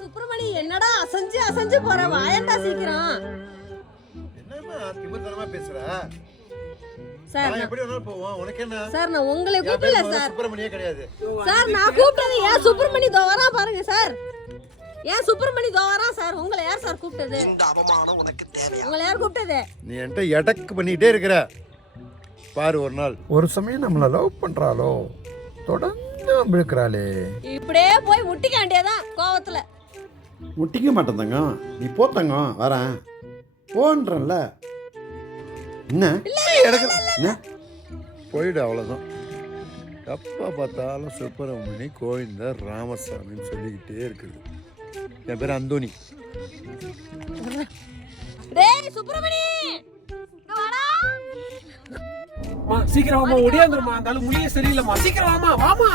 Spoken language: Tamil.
சுப்பிரமணி என்னடா அசஞ்சு அசஞ்சு போற, வாயண்டா சீக்கிரம். என்னம்மா திமிர்த்தனமா பேசுற? சார் நான் எப்படி வேணாலும் போவோம், உனக்கு என்ன? சார் நான் உங்களை கூப்பிடல சார். சுப்பிரமணியே கிடையாது சார். நான் கூப்பிட்டது ஏன் சுப்பிரமணி தோவரா பாருங்க சார். ஏன் சுப்பிரமணி தோவரா சார்? உங்களை யார் சார் கூப்பிட்டது? இந்த அவமானம் உனக்கு தேவையா? உங்களை யார் கூப்பிட்டது? நீ என்கிட்ட எடக்கு பண்ணிட்டே இருக்கிற பாரு. ஒரு நாள் ஒரு சமயம் நம்மளை லவ் பண்றாளோ, தொடர்ந்து விழுக்கிறாளே. இப்படியே போய் முட்டிக்க வேண்டியதான் கோவத்துல. முட்டிக்க மாட்டேன் தங்கம், நீ போ தங்கம், வரேன் போன்றல. என்ன என்ன போயிடு, அவ்வளோதான். எப்போ பார்த்தாலும் சுப்பிரமணி கோவிந்த ராமசாமின்னு சொல்லிக்கிட்டே இருக்குது. என் பேர் அந்தோனி. டேய் சுப்பிரமணி இங்க வாடா. சீக்கிரம் வாமா, ஒடியாந்துருமா. அந்த ஆளு முடியே சரியில்லைம்மா. சீக்கிரம் வாமா வாமா.